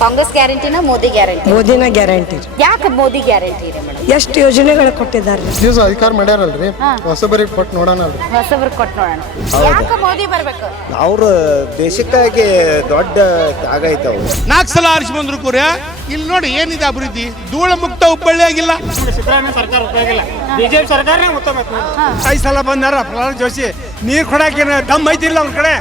Congress ಗ್ಯಾರಂಟಿನ Modi guarantee? ಮೋದಿನ guarantee. ಯಾಕೆ Modi guarantee ರೀ madam? ಎಷ್ಟು ಯೋಜನೆಗಳು ಕೊಟ್ಟಿದ್ದಾರೆ. ದಿವಸ ಅಧಿಕಾರ ಮಾಡ್ಯಾರಲ್ರಿ, ಹೊಸಬರಿಗೆ ಕೊಟ್ಟು ನೋಡೋಣ. ಹೊಸಬ್ರಿಗೆ ಕೊಟ್ಟು ನೋಡೋಣ. ಯಾಕೆ ಮೋದಿ ಬರ್ಬೇಕು? ಅವ್ರ ದೇಶಕ್ಕಾಗಿ ದೊಡ್ಡ ತ್ಯಾಗ ಐತೆ. ಅವ್ರು 4 ಸಲ ಆರಿಸಿ ಬಂದ್ರು ಕೂಡ ಇಲ್ಲಿ ನೋಡಿ ಏನಿದೆ ಅಭಿವೃದ್ಧಿ. ಧೂಳ ಮುಕ್ತ ಹುಬ್ಬಳ್ಳಿ ಆಗಿಲ್ಲ. ಸಿದ್ದರಾಮಯ್ಯ ಸರ್ಕಾರ ಉಪಯೋಗಿಲ್ಲ, ಬಿಜೆಪಿ ಸರ್ಕಾರನೇ ಉತ್ತಮ. 5 ಸಲ ಬಂದಾರ ಪ್ರಹ್ಲಾದ್ ಜೋಶಿ. ನೀರು ಕೊಡಕ್ಕೆ ದಮ್ ಐತಿಲ್ಲ ಅವ್ರ ಕಡೆ,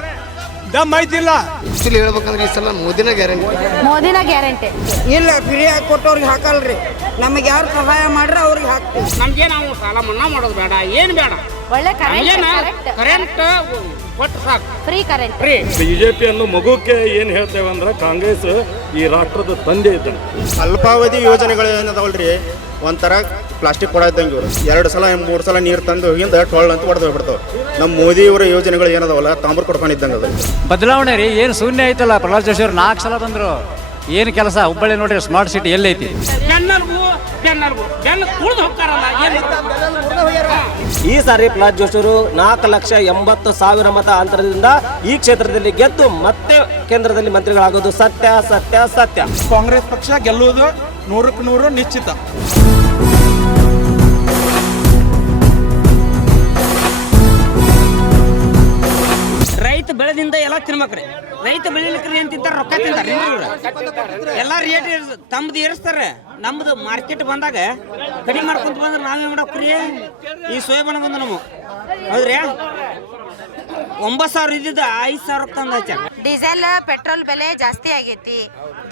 ದಮ್ ಐತಿಲ್ಲ. ಆಕ್ಚುಲಿ ಹೇಳ್ಬೇಕಂದ್ರೆ ಈ ಸಲ ಮೋದಿನ ಗ್ಯಾರಂಟಿ. ಮೋದಿನ ಗ್ಯಾರಂಟಿ ಇಲ್ಲ, ಫ್ರೀಯಾಗಿ ಕೊಟ್ಟವ್ರಿಗೆ ಹಾಕಲ್ರಿ. ನಮಗೆ ಯಾರು ಸಹಾಯ ಮಾಡ್ರೆ ಅವ್ರಿಗೆ ಹಾಕ್ತೀವಿ. ನಮ್ಗೆ ನಾವು ಸಾಲ ಮನ್ನಾ ಮಾಡೋದು ಬೇಡ, ಏನು ಬೇಡ, ಒಳ್ಳೆ ಕರೆಂಟ್ ಕೊಟ್ಟು ಸಾಕು, ಫ್ರೀ ಕರೆಂಟ್. ಬಿಜೆಪಿ ಅನ್ನೋ ಮಗುಕ್ಕೆ ಏನು ಹೇಳ್ತೇವೆ ಅಂದ್ರೆ ಕಾಂಗ್ರೆಸ್ ಈ ರಾಷ್ಟ್ರದ ತಂದೆ ಇದ್ದಾನೆ. ಅಲ್ಪಾವಧಿ ಯೋಜನೆಗಳು ಏನದಾವಲ್ರಿ, ಒಂಥರ ಪ್ಲಾಸ್ಟಿಕ್ ಕೊಡ ಇದ್ದಂಗೆ ಇವರು 2 ಸಲ 3 ಸಲ ನೀರು ತಂದು ಹೋಗಿಂದ ಟೊಳ್ಳು ಅಂತ ಹೊಡೆದು ಹೋಗ್ಬಿಡ್ತಾವೆ. ನಮ್ಮ ಮೋದಿ ಅವರ ಯೋಜನೆಗಳು ಏನದಾವಲ್ಲ ತಾಂಬರ್ ಕೊಡ್ಕೊಂಡಿದ್ದಂಗೆ ಅದು ಬದಲಾವಣೆ ರೀ. ಏನು ಶೂನ್ಯ ಐತಲ್ಲ. ಪ್ರಹ್ಲಾದ್ ಜೋಶಿ ಅವ್ರು 4 ಸಲ ಬಂದರು. ಏನು ಕೆಲಸ? ಹುಬ್ಬಳ್ಳಿ ನೋಡ್ರಿ, ಸ್ಮಾರ್ಟ್ ಸಿಟಿ ಎಲ್ಲೈತಿ. ಈ ಸಾರಿ ಪ್ರಹ್ಲಾದ್ ಜೋಶಿ ಅವರು 4,80,000 ಮತ ಅಂತರದಿಂದ ಈ ಕ್ಷೇತ್ರದಲ್ಲಿ ಗೆದ್ದು ಮತ್ತೆ ಕೇಂದ್ರದಲ್ಲಿ ಮಂತ್ರಿಗಳಾಗೋದು ಸತ್ಯ ಸತ್ಯ ಸತ್ಯ. ಕಾಂಗ್ರೆಸ್ ಪಕ್ಷ ಗೆಲ್ಲುವುದು 100ಕ್ಕೆ 100 ನಿಶ್ಚಿತ. ರೈತ ಬೆಳೆದಿಂದ ಎಲ್ಲ ತಿನ್ಬೇಕ್ರಿ. ರೈತ ಬೆಳಿಲಿಕ್ರಿ ಏನ್ ತಿಂತಾರ? ರೊಕ್ಕ ತಿಂತಾರ. ಎಲ್ಲ ರೇಟ್ ತಮ್ದು ಏರಿಸ್ತಾರೆ. ನಮ್ದು ಮಾರ್ಕೆಟ್ ಬಂದಾಗ ಕಡಿಮೆ ಮಾಡ್ಕೊಂತ ಬಂದ್ರೆ ನಾವೇನ್ ಮಾಡಕ್ರಿ? ಈ ಸೋಯಾಬೀನ್ ಬಂದು ನಮ್ಮ ಹೌದ್ರಿ 9,000 ಇದ್ದಿದ್ದು 5,000 ತಂದ ಹಚ್ಚಾರ. ಡೀಸೆಲ್ ಪೆಟ್ರೋಲ್ ಬೆಲೆ ಜಾಸ್ತಿ ಆಗೈತಿ,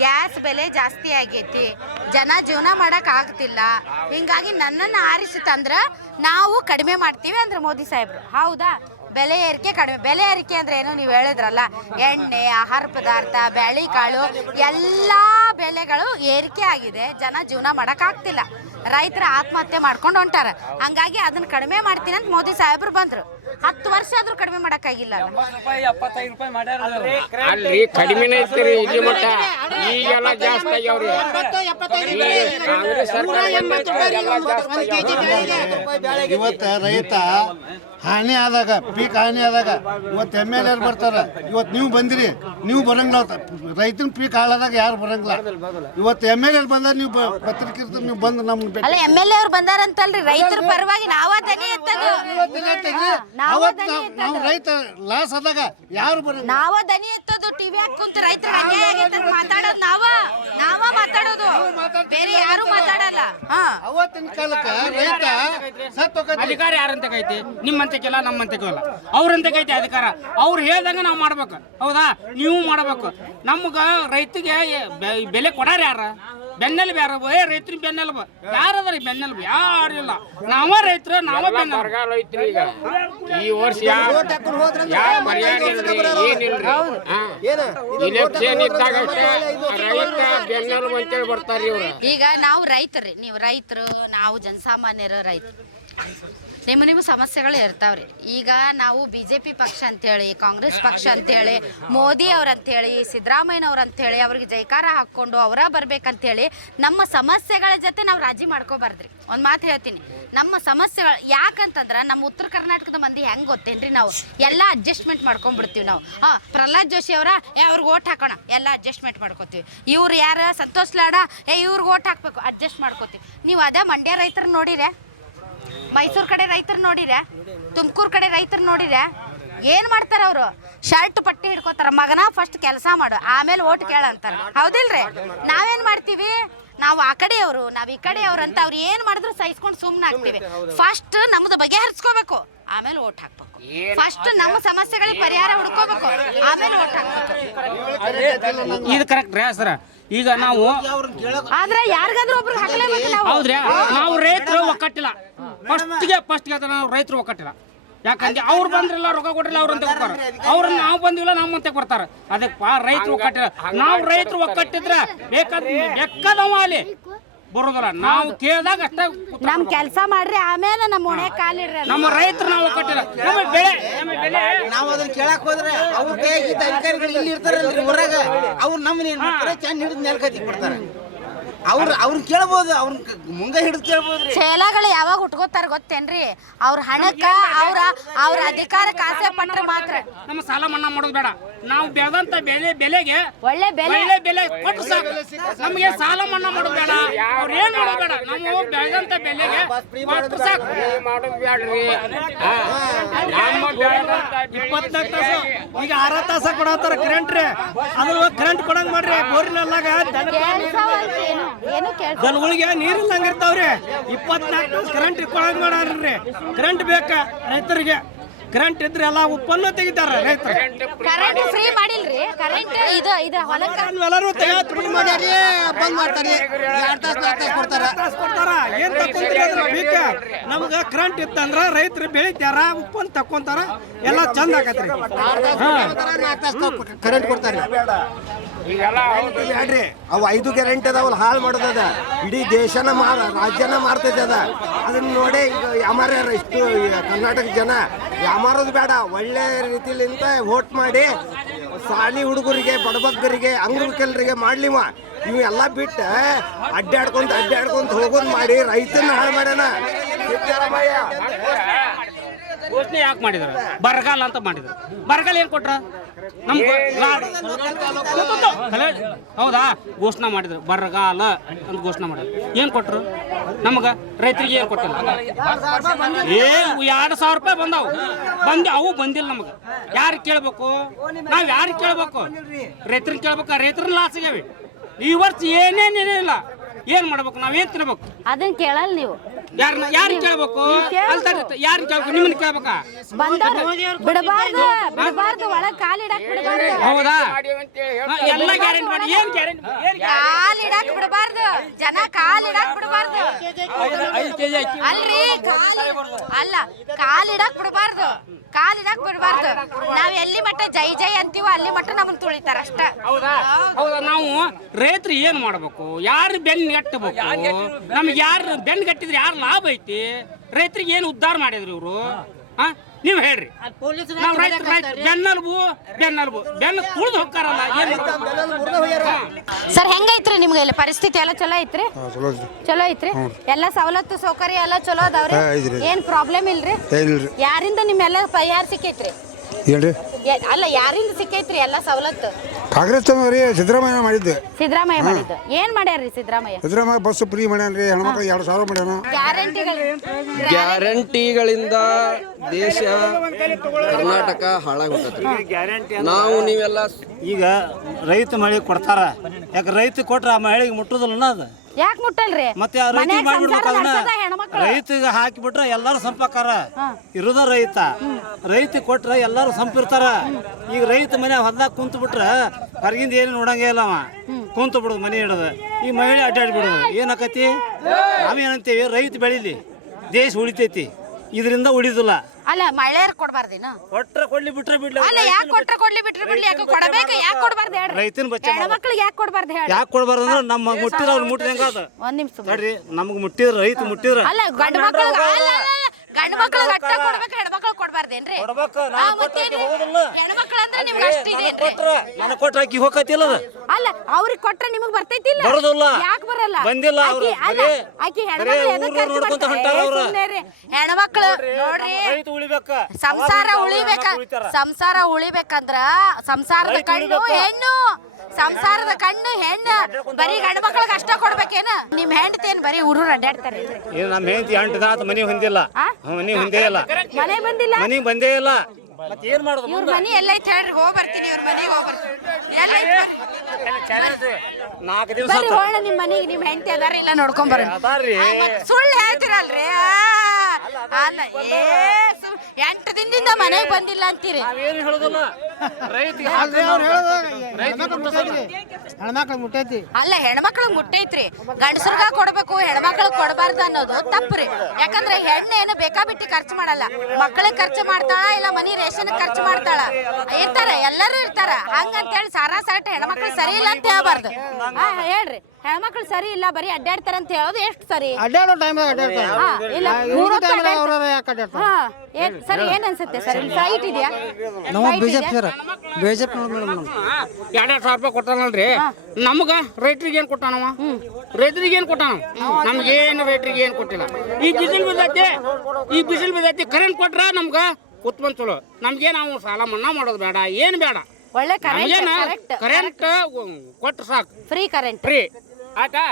ಗ್ಯಾಸ್ ಬೆಲೆ ಜಾಸ್ತಿ ಆಗೈತಿ, ಜನ ಜೀವನ ಮಾಡಕ್ ಆಗ್ತಿಲ್ಲ. ಹಿಂಗಾಗಿ ನನ್ನನ್ನು ಆರಿಸಿತಂದ್ರ ನಾವು ಕಡಿಮೆ ಮಾಡ್ತೀವಿ ಅಂದ್ರೆ ಮೋದಿ ಸಾಹೇಬ್ರು. ಹೌದಾ? ಬೆಲೆ ಏರಿಕೆ ಕಡಿಮೆ. ಬೆಲೆ ಏರಿಕೆ ಅಂದ್ರೆ ಏನು? ನೀವು ಹೇಳಿದ್ರಲ್ಲ, ಎಣ್ಣೆ, ಆಹಾರ ಪದಾರ್ಥ, ಬೇಳೆಕಾಳು ಎಲ್ಲ ಬೆಲೆಗಳು ಏರಿಕೆ ಆಗಿದೆ. ಜನ ಜೀವನ ಮಾಡಕ್ ಆಗ್ತಿಲ್ಲ. ರೈತರ ಆತ್ಮಹತ್ಯೆ ಮಾಡ್ಕೊಂಡು ಹೊಂಟಾರ. ಹಂಗಾಗಿ ಅದನ್ನ ಕಡಿಮೆ ಮಾಡ್ತೀನಿ ಅಂತ ಮೋದಿ ಸಾಹೇಬ್ರು ಬಂದ್ರು. 10 ವರ್ಷ ಆದ್ರೂ ಕಡಿಮೆ ಮಾಡಕ್ಕಾಗಿಲ್ಲ. 75 ರೂಪಾಯಿ ಮಾಡ್ಯಾರ. ಕಡಿಮೆನೇ ಇರ್ತೀರಿ ಇಲ್ಲಿ ಮಟ್ಟ. ಈಗೆಲ್ಲ ಜಾಸ್ತಿ ಆಗ್ಯಾವ್ರಿ. ಇವತ್ತು ರೈತ ಹಾನಿ ಆದಾಗ, ಪೀಕ್ ಹಾನಿ ಆದಾಗ ಇವತ್ತು MLA ಬರ್ತಾರ. ಇವತ್ತು ನೀವು ಬಂದಿರಿ, ನೀವು ಬರಂಗಿಲ್ಲ. ರೈತನ ಪೀಕ್ ಹಾಳಾದಾಗ ಯಾರು ಬರಂಗಿಲ್ಲ. ಇವತ್ತು MLA ಬಂದ, ನೀವು ಪತ್ರಿಕೆ ನೀವು ಬಂದು ನಮ್ಗೆ ಅಲ್ಲ, MLA ಅವ್ರು ಬಂದಾರಂತಲ್ರಿ, ರೈತರ ಪರವಾಗಿ ನಾವ ದನಿ ಎತ್ತದು. ನಾವು ರೈತ ಲಾಸ್ ಆದಾಗ ಯಾರು ಬರಂಗಿಲ್ಲ. ನಾವ ದನಿ ಎತ್ತದು. ಟಿವಿ ಹಾಕುಂತ ರೈತರ ಅನ್ಯಾಯ ಆಗೈತೆ ಅಂತ ಮಾತಾಡೋದು ನಾವ ಮಾತಾಡೋದು, ಬೇರೆ ಯಾರು ಮಾತಾಡಲ್ಲ. ಅವತ್ತಿನ ಕಾಲಕ್ಕೆ ರೈತ ಅಧಿಕಾರ ಯಾರಂತಕೈತಿ? ನಿಮ್ಮಂತಕ್ಕೆಲ್ಲ ನಮ್ಮಂತಕ್ಕೆಲ್ಲ ಅವ್ರಂತಕೈತಿ ಅಧಿಕಾರ. ಅವ್ರು ಹೇಳ್ದಂಗ ನಾವು ಮಾಡ್ಬೇಕು. ಹೌದಾ? ನೀವು ಮಾಡ್ಬೇಕು. ನಮ್ಗ ರೈತಿಗೆ ಬೆಲೆ ಕೊಡಾರ ಯಾರ? ಬೆನ್ನೆಲುಬು ಯಾರು? ರೈತರಿಗೆ ಬೆನ್ನೆಲುಬು ಯಾರದ್ರಿ? ಬೆನ್ನೆಲುಬು ಯಾರು ಇಲ್ಲ. ನಾವ ರೈತರು, ನಾವ ಬೆನ್ನೆಲುಬು. ಈ ವರ್ಷ ಇಲೆಕ್ಷನ್ ಇದ್ದಾಗ ರೈತ ಬೆನ್ನೆಲುಬು ಅಂತೇಳಿ ಬರ್ತಾರ್ರಿ ಇವ್ರು. ಈಗ ನಾವು ರೈತರಿ, ನೀವು ರೈತರು, ನಾವು ಜನಸಾಮಾನ್ಯರು ರೈತ. ನಿಮ್ಮ ಸಮಸ್ಯೆಗಳು ಇರ್ತಾವ್ರಿ. ಈಗ ನಾವು BJP ಪಕ್ಷ ಅಂತೇಳಿ, ಕಾಂಗ್ರೆಸ್ ಪಕ್ಷ ಅಂತೇಳಿ, ಮೋದಿ ಅವ್ರಂತೇಳಿ, ಸಿದ್ದರಾಮಯ್ಯನವ್ರು ಅಂತೇಳಿ ಅವ್ರಿಗೆ ಜೈಕಾರ ಹಾಕ್ಕೊಂಡು ಅವರ ಬರ್ಬೇಕಂತೇಳಿ ನಮ್ಮ ಸಮಸ್ಯೆಗಳ ಜೊತೆ ನಾವು ರಾಜಿ ಮಾಡ್ಕೋಬಾರ್ದ್ರಿ. ಒಂದು ಮಾತು ಹೇಳ್ತೀನಿ, ನಮ್ಮ ಸಮಸ್ಯೆಗಳು ಯಾಕಂತಂದ್ರೆ ನಮ್ಮ ಉತ್ತರ ಕರ್ನಾಟಕದ ಮಂದಿ ಹೆಂಗೆ ಗೊತ್ತೇನ್ರಿ, ನಾವು ಎಲ್ಲ ಅಡ್ಜಸ್ಟ್ಮೆಂಟ್ ಮಾಡ್ಕೊಂಡ್ಬಿಡ್ತೀವಿ. ನಾವು ಪ್ರಹ್ಲಾದ್ ಜೋಶಿ ಅವರ ಅವ್ರಿಗೆ ಓಟ್ ಹಾಕೋಣ, ಎಲ್ಲ ಅಡ್ಜಸ್ಟ್ಮೆಂಟ್ ಮಾಡ್ಕೋತೀವಿ. ಇವ್ರು ಯಾರು? ಸಂತೋಷ್ ಲಾಡ, ಇವ್ರಿಗೆ ಓಟ್ ಹಾಕ್ಬೇಕು, ಅಡ್ಜಸ್ಟ್ ಮಾಡ್ಕೋತೀವಿ. ನೀವು ಅದೇ ಮಂಡ್ಯ ರೈತರು ನೋಡಿರೆ, ಮೈಸೂರು ಕಡೆ ರೈತರು ನೋಡಿರೆ, ತುಮಕೂರು ಕಡೆ ರೈತರು ನೋಡಿರೆ, ಏನು ಮಾಡ್ತಾರೆ ಅವರು? ಶರ್ಟ್ ಪಟ್ಟಿ ಹಿಡ್ಕೋತಾರ, ಮಗನ ಫಸ್ಟ್ ಕೆಲಸ ಮಾಡು ಆಮೇಲೆ ಓಟ್ ಕೇಳಂತಾರೆ. ಹೌದಿಲ್ರಿ? ನಾವೇನು ಮಾಡ್ತೀವಿ? ನಾವು ಆ ಕಡೆಯವರು, ನಾವು ಈ ಕಡೆಯವರು ಅಂತ ಅವ್ರು ಏನು ಮಾಡಿದ್ರು ಸಹಿಸ್ಕೊಂಡು ಸುಮ್ಮನೆ ಆಗ್ತೀವಿ. ಫಸ್ಟ್ ನಮ್ಮದು ಬಗೆಹರಿಸ್ಕೋಬೇಕು, ಆಮೇಲೆ ಓಟ್ ಹಾಕ್ಬೇಕು. ಫಸ್ಟ್ ನಮ್ಮ ಸಮಸ್ಯೆಗಳಿಗೆ ಪರಿಹಾರ ಹುಡ್ಕೋಬೇಕು, ಆಮೇಲೆ ಓಟ್ ಹಾಕ್ಬೇಕು. ಇದು ಕರೆಕ್ಟ್ ರೀ ಸರ್. ಈಗ ನಾವು ಆದ್ರೆ ಯಾರಿಗಾದ್ರೂ ಒಬ್ರು ಹಾಕ್ಲೇಬೇಕು ನಾವು. ಹೌದ್ರಿ, ನಾವು ರೈತರು ಒಕ್ಕಟ್ಟಿಲ್ಲ. ಫಸ್ಟ್ಗೆ ನಾವು ರೈತರು ಒಕ್ಕಟ್ಟಿಲ್ಲ. ಯಾಕಂದ್ರೆ ಅವ್ರು ಬಂದ್ರಿಲ್ಲ, ರೊಕ್ಕ ಕೊಟ್ಟಿಲ್ಲ, ಅವ್ರಂತ ಕೊಡ್ತಾರೆ. ಅವ್ರನ್ನ ನಾವು ಬಂದಿಲ್ಲ, ನಮ್ಮಂತೆ ಕೊಡ್ತಾರೆ. ಅದಕ್ಕೆ ರೈತರು ಒಕ್ಕಟ್ಟಿಲ್ಲ. ನಾವು ರೈತರು ಒಕ್ಕಟ್ಟಿದ್ರೆ ಬೇಕಾದವ ಅಲ್ಲಿ ಬರೋದಿಲ್ಲ. ನಾವು ಕೇಳಿದಾಗ ಅಷ್ಟೇ ನಮ್ ಕೆಲಸ ಮಾಡ್ರಿ, ಆಮೇಲೆ ನಮ್ಮ ಒಣೆ ಕಾಲಿಡ್ರಿ. ನಮ್ಮ ರೈತರು ನಾವು ಒಕ್ಕಟ್ಟಿಲ್ಲ. ನಮ್ಮ ಬೆಳೆ ನಾವು ಅದನ್ನ ಕೇಳಕ್ ಹೋದ್ರೆ ಅವ್ರ ಕೈಯಾಗಿದ್ದ ಅಧಿಕಾರಿಗಳು ಇಲ್ಲಿ ಇರ್ತಾರಲ್ರಿ ಊರಾಗ, ಅವ್ರು ನಮ್ಮನ್ನ ಏನ್ ಮಾಡ್ತಾರೆ? ಚೆನ್ನ ಹಿಡಿದು ನೆಲಕತ್ತಿ ಕೊಡ್ತಾರೆ. ಅವ್ರನ್ನ ಕೇಳ್ಬೋದು, ಅವ್ರನ್ನ ಮುಂದೆ ಹಿಡಿದು ಕೇಳ್ಬೋದ್ರಿ. ಚೇಲಾಗಳು ಯಾವಾಗ ಉಟ್ಕೋತಾರ ಗೊತ್ತೇನ್ರಿ? ಅವ್ರ ಹಣಕ್ಕ ಅವ್ರ ಅಧಿಕಾರಕ್ಕೆ ಆಸೆ ಪಟ್ರೆ ಮಾತ್ರ. ನಮ್ಮ ಸಾಲ ಮನ್ನಾ ಮಾಡೋದು ಬೇಡ. ನಾವು ಬೆಳೆದಂತ ಬೆಲೆಗೆ ಒಳ್ಳೆ ಬೆಲೆ ಕೊಟ್ಟು ಸಾಕು. ನಮಗೆ ಸಾಲ ಮನ್ನಾ ಮಾಡೋದು ಬೇಡ, ಅವ್ರು ಏನ್ ಮಾಡೋದು ಬೇಡ. ನಾವು ಬೆಳೆದಂತ ಬೆಲೆಗೆ ಕೊಟ್ಟು ಸಾಕು. ಮಾಡೋದು ಬೇಡ್ರಿ. 24 ತಾಸು ಈಗ 6 ತಾಸ ಕೊಡತ್ತಾರ ಕರೆಂಟ್ ರೀ. ಅದು ಕರೆಂಟ್ ಕೊಡಂಗ್ ಮಾಡ್ರಿ. ಬೋರ್ನೆಲ್ಲಾಗ ಏನು ಕೇಳ್ಸ ದನಗಳಿಗೆ ನೀರಿಲ್ಲಂಗ ಇರ್ತಾವ್ರಿ. 24 ತಾಸು ಕರೆಂಟ್ ಕೊಡಂಗ್ ಮಾಡ್ರಿ. ಕರೆಂಟ್ ಬೇಕ ರೈತರಿಗೆ. ಕರೆಂಟ್ ಇದ್ರೆ ಎಲ್ಲ ಉಪ್ಪನ್ನು ತೆಗಿತಾರ ರೈತರು. ಕರೆಂಟ್ ಫ್ರೀ ಮಾಡಿಲ್ರಿ. ಕರೆಂಟ್ ಇದು ಹೊಲಕ್ಕ ಎಲ್ಲರೂ ಫ್ರೀ ಮಾಡ್ಯಾರಿ, ಬಂದ್ ಮಾಡ್ತಾರೆ. 2 ತಾಸು 4 ತಾಸು ಕೊಡ್ತಾರ. ಏನ್ ತಕೊಂತೀರಿ ಅದ್ರ ಬೇಕ. ನಮ್ಗ ಕರೆಂಟ್ ಇತ್ತಂದ್ರ ರೈತರು ಬೆಳಿತಾರ, ಉಪ್ಪನ್ನು ತಕೊಂತಾರ, ಎಲ್ಲ ಚಂದ ಆಕತ್ರಿ. 4 ತಾಸು ಕರೆಂಟ್ ಕೊಡ್ತಾರೆ. ಬ್ಯಾಡ್ರಿ, ಅವು 5 ಗ್ಯಾರಂಟಿ ಅದಾವಲ್ಲ, ಹಾಳು ಮಾಡೋದದ. ಇಡೀ ದೇಶನ ರಾಜ್ಯನ ಮಾರ್ತೈತೆ ಅದ. ಅದನ್ನ ನೋಡಿ ಈಗ ಯಾಮಾರ್ಯಾರ ಇಷ್ಟು ಕರ್ನಾಟಕ ಜನ ಯಾಮಾರೋದು ಬೇಡ. ಒಳ್ಳೆ ರೀತಿಲಿಂದ ವೋಟ್ ಮಾಡಿ ಸಾಲಿ ಹುಡುಗರಿಗೆ, ಬಡಬಗ್ಗರಿಗೆ, ಅಂಗವಿಕಲರಿಗೆ ಮಾಡ್ಲಿವ. ಇವು ಎಲ್ಲ ಬಿಟ್ಟು ಅಡ್ಡಾಡ್ಕೊಂತ ಹೋಗೋದು ಮಾಡಿ ರೈತನ ಹಾಳು ಮಾಡ್ಯಾನ ಸಿದ್ದರಾಮಯ್ಯ. ಘೋಷಣೆ ಯಾಕೆ ಮಾಡಿದ್ರು? ಬರಗಾಲ ಅಂತ ಮಾಡಿದ್ರು. ಬರಗಾಲ ಏನ್ ಕೊಟ್ರ? ಹೌದಾ? ಘೋಷಣೆ ಮಾಡಿದ್ರು ಬರಗಾಲ ಅಂತ ಘೋಷಣೆ ಮಾಡಿದ್ರು. ಏನ್ ಕೊಟ್ರು ನಮಗ? ರೈತರಿಗೆ ಏನ್ ಕೊಟ್ಟಿಲ್ಲ. 2,000 ರೂಪಾಯಿ ಬಂದವು. ಅವು ಬಂದಿಲ್ಲ ನಮಗ. ಯಾರು ಕೇಳ್ಬೇಕು? ನಾವ್ ಯಾರು ಕೇಳ್ಬೇಕು? ರೈತರನ್ನ ಕೇಳ್ಬೇಕ. ರೈತರನ್ನ ಲಾಸ್ ಆಗ್ಯಾವಿ. ಈ ವರ್ಷ ಏನೇನಿಲ್ಲ. ಏನ್ ಮಾಡ್ಬೇಕು? ನಾವೇನ್ ತಿನ್ಬೇಕು? ಅದನ್ನ ಕೇಳಲ್ಲ ನೀವು. ಯಾರು ಕೇಳ್ಬೇಕು? ಯಾರು ಕೇಳ್ಬೇಕು? ನಿಮ್ಮನ್ನ ಕೇಳ್ಬೇಕಾ? ಬಿಡಬಾರ್ದು ಒಳಗ್ ಕಾಲಿಡಕ್ ಬಿಡಬಾರ್ದು. ಹೌದಾ? ಎಲ್ಲ ಗ್ಯಾರಂಟಿ ಮಾಡಿ. ಏನ್ ಗ್ಯಾರಂಟಿ? ಕಾಲಿಡಕ್ ಬಿಡಬಾರ್ದು. ಜನ ಕಾಲಿಡಕ್ ಬಿಡಬಾರ್ದು. ಅಲ್ರಿ, ಅಲ್ಲ, ಕಾಲಿಡಕ್ ಬಿಡಬಾರ್ದು. ನಾವ್ ಎಲ್ಲಿ ಮಟ್ಟ ಜೈ ಜೈ ಅಂತೀವೋ ಅಲ್ಲಿ ಮಟ್ಟ ನಮ್ಮನ್ನ ತುಳಿತಾರ ಅಷ್ಟ. ಹೌದಾ? ನಾವು ರೈತರು ಏನ್ ಮಾಡ್ಬೇಕು? ಯಾರು ಬೆನ್ನು ಗಟ್ಟಬೇಕು? ನಮ್ಗೆ ಯಾರು ಬೆನ್ನು ಗಟ್ಟಿದ್ರೆ ಯಾರು ಲಾಭ ಐತಿ? ರೈತರಿಗೆ ಏನು ಉದ್ಧಾರ ಮಾಡಿದ್ರಿ ಇವರು? ನೀವು ಹೇಳ್ರಿ. ನಾವು ರೈತರು ಬೆನ್ನಲ್ಬು ತುಳಿದು ಹೋಗ್ತಾರಲ್ಲ. ಸರ್, ಹೆಂಗೈತ್ರಿ ನಿಮ್ಗೆ ಇಲ್ಲಿ ಪರಿಸ್ಥಿತಿ ಎಲ್ಲ? ಚಲೋ ಐತ್ರಿ? ಚಲೋ ಐತ್ರಿ. ಎಲ್ಲ ಸವಲತ್ತು ಸೌಕರ್ಯ ಎಲ್ಲ ಚಲೋ ಅದಾವ್ರಿ? ಏನ್ ಪ್ರಾಬ್ಲಮ್ ಇಲ್ರಿ? ಯಾರಿಂದ ನಿಮ್ಮೆಲ್ಲ ಯಾರು ಸಿಕ್ಕೈತ್ರಿ? ಅಲ್ಲ, ಯಾರಿಂದ ಸಿಕ್ಕೈತ್ರಿ ಎಲ್ಲ ಸವಲತ್ತು? ಕಾಂಗ್ರೆಸ್ ಸಿದ್ದರಾಮಯ್ಯ ಮಾಡಿದ್ದೆ. ಸಿದ್ದರಾಮಯ್ಯ ಮಾಡಿದ್ದು ಏನ್ ಮಾಡ್ಯಾರ್ರಿ? ಸಿದ್ದರಾಮಯ್ಯ ಬಸ್ ಫ್ರೀ ಮಾಡ್ಯಾನ್ರಿ. ಹೆಣ್ಮಕ್ಳಿಗೆ 2,000 ಮಾಡ್ಯಾನ. ಗ್ಯಾರಂಟಿಗಳಿಂದ ದೇಶ ಕರ್ನಾಟಕ ಹಾಳಾಗ್ಬಿಟ್ಟತ್ರಿ. ನಾವು ನೀವೆಲ್ಲ ಈಗ ರೈತ ಮಳೆ ಕೊಡ್ತಾರ. ಯಾಕೆ ರೈತ ಕೊಟ್ರ ಆ ಮಳೆಗೆ ಮುಟ್ಟುದಿಲ್ಲ ಅದು? ಯಾಕೆ ಮುಟ್ಟಲ್ರಿ? ಮತ್ತೆ ರೈತ ಮಾಡ್ಬಿಡ್ಬೇಕು ಅದನ್ನ. ರೈತಗೆ ಹಾಕಿಬಿಟ್ರ ಎಲ್ಲಾರು ಸಂಪರ್ಕಾರ ಇರೋದ ರೈತ. ರೈತ ಕೊಟ್ರ ಎಲ್ಲಾರು ಸಂಪಿರ್ತಾರ. ಈಗ ರೈತ ಮನೆ ಹೊಲ್ದಾಗ ಕುಂತು ಬಿಟ್ರ ಹೊರಗಿಂದ ಏನು ನೋಡಂಗೇ ಇಲ್ಲ. ಅವ ಕುಂತು ಬಿಡುದು ಮನೆ ಹಿಡದ. ಈ ಮಹಿಳೆ ಅಡ್ಡಾಡ್ಬಿಡುದು. ಏನಾಕತಿ? ನಾವೇನಂತೇವಿ? ರೈತ ಬೆಳಿಲಿ, ದೇಶ ಉಳಿತೈತಿ. ಇದರಿಂದ ಉಳಿದಿಲ್ಲ. ಅಲ್ಲ, ಮಳೆಯರ್ ಕೊಡ್ಬಾರ್ದೇನು? ಕೊಟ್ರ ಕೊಡ್ಲಿ, ಬಿಟ್ರೆ ಬಿಡ್ಲಿ. ಅಲ್ಲ, ಯಾಕೆ ಕೊಟ್ರ ಕೊಡ್ಲಿ, ಬಿಟ್ರೆ ಬಿಡ್ಲಿ? ಯಾಕೆ ಕೊಡಬೇಕು? ಯಾಕೆ ಕೊಡ್ಬಾರ್ದು ಹೇಳ್ರಿ? ರೈತನ ಬಚ್ಚ ಹೆಣ್ಮಕ್ಳಿಗೆ ಯಾಕೆ ಕೊಡ್ಬಾರ್ದು ಹೇಳಿ? ಯಾಕೆ ಕೊಡ್ಬಾರ್ದು ಅಂದ್ರೆ ನಮ್ಮ ಮುಟ್ಟಿದ್ರ ಅವ್ರು ಮುಟ್ಟಿದಂಗ ಅದ. ಒಂದ್ ನಿಮಿಷ ನೋಡ್ರಿ, ನಮ್ಗೆ ಮುಟ್ಟಿದ್ರ ರೈತ ಮುಟ್ಟಿದ್ರ. ಅಲ್ಲ, ಗಂಡು ಮಕ್ಳಿಗೆ ಗಂಡು ಮಕ್ಳಿಗೆ ಅಟ್ಟ ಕೊಡ್ಬೇಕು, ಹೆಣ್ಮಕ್ಳು ಕೊಡ್ಬಾರ್ದೇನ್ರಿ? ಹೆಣ್ಮಕ್ಳು ಅಂದ್ರೆ ನಿಮ್ಗೆ ಅಷ್ಟ ಇದೇನ್ರಿ? ನನಗೆ ಕೊಟ್ರ ಆಕಿ ಹೋಗತಿಲ್ಲ. ಅಲ್ಲ, ಅವ್ರಿಗೆ ಕೊಟ್ರ ನಿಮಗ್ ಬರ್ತೈತಿಲ್ಲ? ಬರೋದಿಲ್ಲ. ಯಾಕೆ ಬರಲ್ಲ? ಬಂದಿಲ್ಲ. ಆಕಿ ಹೆಣ್ಮಕ್ಳು ನೋಡ್ರಿ, ಸಂಸಾರ ಉಳಿಬೇಕಂದ್ರ ಸಂಸಾರದ ಕಣ್ಣು ಬರೀ ಗಂಡು ಮಕ್ಳಿಗೆ ಅಷ್ಟ ಕೊಡ್ಬೇಕೇನ? ನಿಮ್ ಹೆಂಡತಿ ಏನ್ ಬರೀ ಊರೂರ್ ಅಡ್ಡಾಡ್ತಾರೆ? ನಮ್ಮ ಹೆಂಡತಿ 8 ದಿನ ಮನೆ ಹೊಂದಿಲ್ಲ. ಮನೆ ಹೊಂದೇ ಇಲ್ಲ. ಮನೆ ಬಂದಿಲ್ಲ? ಮನೆ ಬಂದೇ ಇಲ್ಲ. ಮತ್ತೆ ಏನ್ ಮಾಡೋದು? ಇವ್ರ ಮನಿ ಎಲ್ಲ ಐತೆ ಹೇಳ್ರಿ, ಹೋಗ್ಬರ್ತೀನಿ. ಇವ್ರ ಮನೆಗೆ ಬರ್ರಿ, ಹೋಣ ನಿಮ್ ಮನೆಗೆ. ನಿಮ್ ಹೆಂಡತಿ ಅದಾರ ಇಲ್ಲ ನೋಡ್ಕೊಂಡ್ ಬರ್ರಿ. ಸುಳ್ಳು ಹೇಳ್ತೀರಲ್ರಿ? ಅಲ್ಲ, 8 ದಿನದಿಂದ ಮನೆಗೆ ಬಂದಿಲ್ಲ ಅಂತೀರಿ. ಅಲ್ಲ, ಹೆಣ್ಮಕ್ಳಿಗೆ ಮುಟ್ಟೈತ್ರಿ. ಗಂಡಸ್ರಗ ಕೊಡ್ಬೇಕು, ಹೆಣ್ಮಕ್ಳಿಗೆ ಕೊಡಬಾರ್ದು ಅನ್ನೋದು ತಪ್ಪ್ರಿ. ಯಾಕಂದ್ರೆ ಹೆಣ್ಣು ಏನು ಬೇಕಾಬಿಟ್ಟಿ ಖರ್ಚು ಮಾಡಲ್ಲ. ಮಕ್ಕಳಿಗೆ ಖರ್ಚು ಮಾಡ್ತಾಳ, ಇಲ್ಲ ಮನಿ ರೇಷನ್ ಖರ್ಚು ಮಾಡ್ತಾಳ. ಇರ್ತಾರ, ಎಲ್ಲರೂ ಇರ್ತಾರ. ಹಂಗಂತೇಳಿ ಸಾರಾಸಾಟ ಹೆಣ್ಮಕ್ಳು ಸರಿ ಇಲ್ಲ ಅಂತ ಹೇಳ್ಬಾರ್ದು. ಹೇಳ್ರಿ, ಹೆಣ್ಮಕ್ಳು ಸರಿ ಇಲ್ಲ, ಬರೀ ಅಡ್ಡಾಡ್ತಾರ ಅಂತ ಹೇಳೋದು ಎಷ್ಟು ಸರಿ? ಅಡ್ಡಾಡೋ ಟೈಮ್ ಇಲ್ಲ, ಸರಿ, ಏನ್ ಅನ್ಸುತ್ತೆ ಸರ್? ಫೈಟ್ ಇದೆಯಾ? ಸರ್ ಬೇಜಾರು ಮೇಡಮ್ ನಮ್ಗೆ 2,000 ರೂಪಾಯಿ ಕೊಟ್ಟಾನಲ್ರಿ ನಮ್ಗೆ ರೈತರಿಗೆ ಏನು ಕೊಟ್ಟಾನವ ರೈತರಿಗೆ ಏನು ಕೊಟ್ಟಾನ ನಮ್ಗೇನು ರೈತರಿಗೆ ಏನು ಕೊಟ್ಟಿಲ್ಲ ಈ ಬಿಸಿಲು ಬಿದ್ದೈತಿ ಕರೆಂಟ್ ಕೊಟ್ರ ನಮ್ಗೆ ಉತ್ಪನ್ನ ಚಲೋ ನಮ್ಗೆ ನಾವು ಸಾಲ ಮನ್ನಾ ಮಾಡೋದು ಬೇಡ ಏನು ಬೇಡ ಒಳ್ಳೆ ಕರೆಂಟ್ ಕೊಟ್ಟು ಸಾಕು ಫ್ರೀ ಆಯ್ತಾ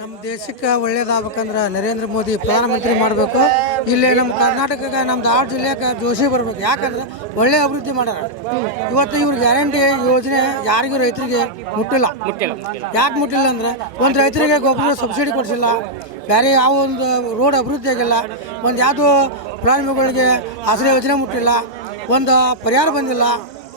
ನಮ್ಮ ದೇಶಕ್ಕೆ ಒಳ್ಳೇದಾಗಬೇಕಂದ್ರೆ ನರೇಂದ್ರ ಮೋದಿ ಪ್ರಧಾನಮಂತ್ರಿ ಮಾಡಬೇಕು. ಇಲ್ಲಿ ನಮ್ಮ ಕರ್ನಾಟಕಕ್ಕೆ ನಮ್ಮ ಧಾರವಾಡ ಜಿಲ್ಲೆಗೆ ಜೋಶಿ ಬರ್ಬೇಕು. ಯಾಕಂದ್ರೆ ಒಳ್ಳೆ ಅಭಿವೃದ್ಧಿ ಮಾಡ್ಯಾರ. ಇವತ್ತು ಇವ್ರ ಗ್ಯಾರಂಟಿ ಯೋಜನೆ ಯಾರಿಗೂ ರೈತರಿಗೆ ಮುಟ್ಟಿಲ್ಲ. ಯಾಕೆ ಮುಟ್ಟಿಲ್ಲ ಅಂದ್ರೆ ಒಂದು ರೈತರಿಗೆ ಗೊಬ್ಬರ ಸಬ್ಸಿಡಿ ಕೊಡಿಸಿಲ್ಲ, ಬೇರೆ ಯಾವ ಒಂದು ರೋಡ್ ಅಭಿವೃದ್ಧಿ ಆಗಿಲ್ಲ, ಒಂದು ಯಾವುದೋ ಫಲಾನುಭವಿಗಳಿಗೆ ಆಶ್ರಯ ಯೋಜನೆ ಮುಟ್ಟಿಲ್ಲ, ಒಂದು ಪರಿಹಾರ ಬಂದಿಲ್ಲ.